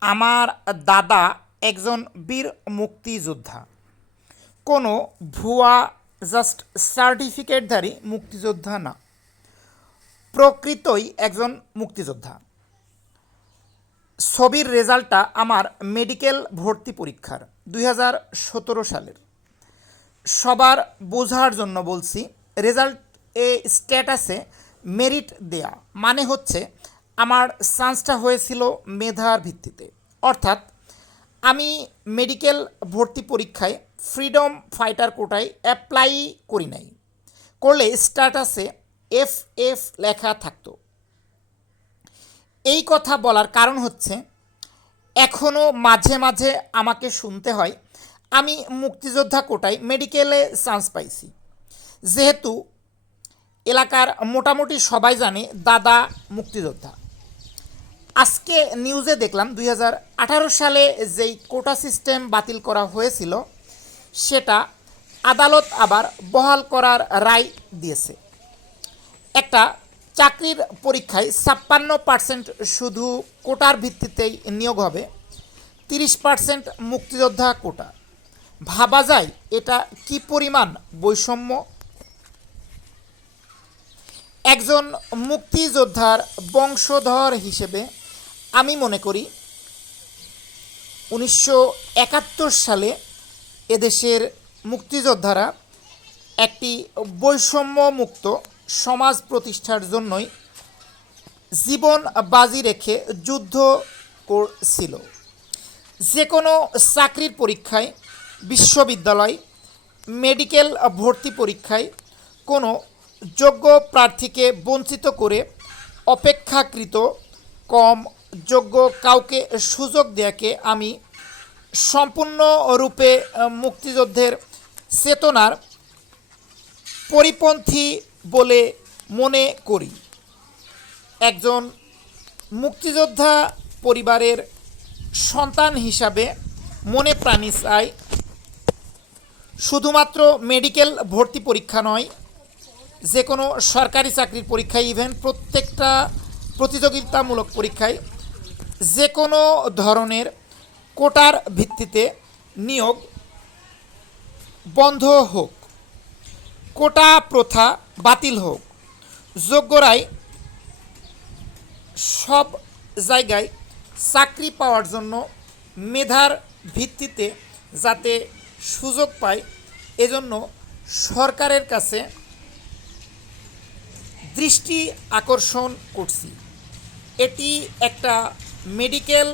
আমার দাদা একজন বীর মুক্তিযোদ্ধা। কোনো ভুয়া জাস্ট সার্টিফিকেটধারী মুক্তিযোদ্ধা না। প্রকৃতই একজন মুক্তিযোদ্ধা। ছবির রেজাল্টটা আমার মেডিকেল ভর্তি পরীক্ষার দুই হাজার সতেরো সালের। সবার বোঝার জন্য বলছি, রেজাল্ট এ স্ট্যাটাসে মেরিট দেয়া। মানে হচ্ছে আমার চান্সটা হয়েছিল মেধার ভিত্তিতে। অর্থাৎ আমি মেডিকেল ভর্তি পরীক্ষায় ফ্রিডম ফাইটার কোটায় অ্যাপ্লাই করি নাই। করলে স্ট্যাটাসে এফ এফ লেখা থাকতো। এই কথা বলার কারণ হচ্ছে এখনও মাঝে মাঝে আমাকে শুনতে হয়, আমি মুক্তিযোদ্ধা কোটায় মেডিকেলে চান্স পাইছি। যেহেতু এলাকার মোটামুটি সবাই জানে, দাদা মুক্তিযোদ্ধা। আজকে নিউজে দেখলাম দু হাজার আঠারো সালে যেই কোটা সিস্টেম বাতিল করা হয়েছিল, সেটা আদালত আবার বহাল করার রায় দিয়েছে। একটা চাকরির পরীক্ষায় ছাপ্পান্ন পার্সেন্ট শুধু কোটার ভিত্তিতেই নিয়োগ হবে, তিরিশ পার্সেন্ট মুক্তিযোদ্ধা কোটা। ভাবা যায় এটা কি পরিমাণ বৈষম্য? একজন মুক্তিযোদ্ধার বংশধর হিসেবে আমি মনে করি উনিশশো একাত্তর সালে এদেশের মুক্তিযোদ্ধারা একটি বৈষম্যমুক্ত সমাজ প্রতিষ্ঠার জন্যই জীবন বাজি রেখে যুদ্ধ করছিল। যে কোনো চাকরির পরীক্ষায়, বিশ্ববিদ্যালয়, মেডিকেল ভর্তি পরীক্ষায় কোনো যোগ্য প্রার্থীকে বঞ্চিত করে অপেক্ষাকৃত কম যোগ্য কাউকে সুযোগ দেয়াকে আমি সম্পূর্ণরূপে মুক্তিযুদ্ধের চেতনার পরিপন্থী বলে মনে করি। একজন মুক্তিযোদ্ধা পরিবারের সন্তান হিসাবে মনে প্রাণী চাই। শুধুমাত্র মেডিকেল ভর্তি পরীক্ষা নয় যে কোনো সরকারি চাকরির পরীক্ষায় ইভেন প্রত্যেকটা প্রতিযোগিতামূলক পরীক্ষায় যে কোনো ধরনের কোটার ভিত্তিতে নিয়োগ বন্ধ হোক, কোটা প্রথা বাতিল হোক যোগ্যরাই সব জায়গায় চাকরি পাওয়ার জন্য মেধার ভিত্তিতে যাতে সুযোগ পায়, এজন্য সরকারের কাছে দৃষ্টি আকর্ষণ করছি। এটি একটা মেডিকেল